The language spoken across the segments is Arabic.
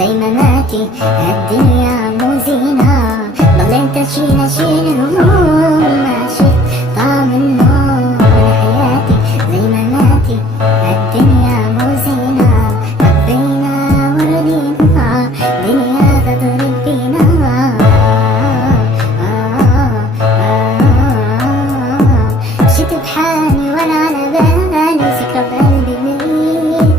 زي مماتي الدنيا مو زينة. ضليت أشيل هموم ما شفت طعم النوم من حياتي زي مماتي الدنيا مو زينة. حبينا ورضينا دنيا تضرب بينا. مشيت بحالي ولا على بالي ذكرى بقلبي ميت.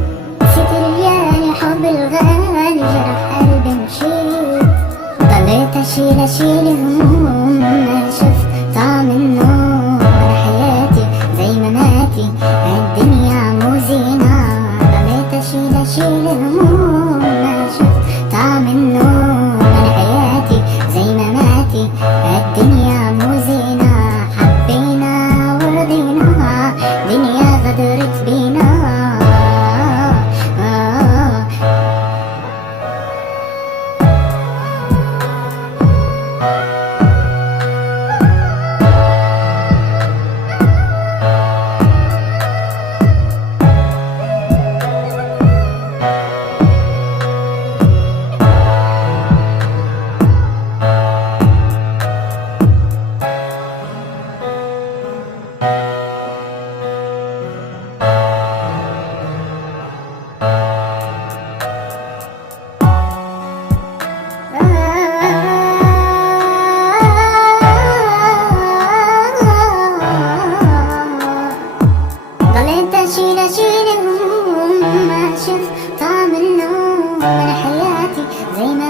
نسيت ريالي حب الغالي جرح قلبي مشيت. ضليت أشيل هموم ما شفت طعم النوم من حياتي زي مماتي الدنيا مو زينة. ضليت أشيل هموم ما شفت طعم النوم من حياتي زي مماتي الدنيا مو زينة. حبينا ورضينا دنيا غدرت بينا. ضليت أشيل هموم ما شفت طعم النوم من حياتي زي ما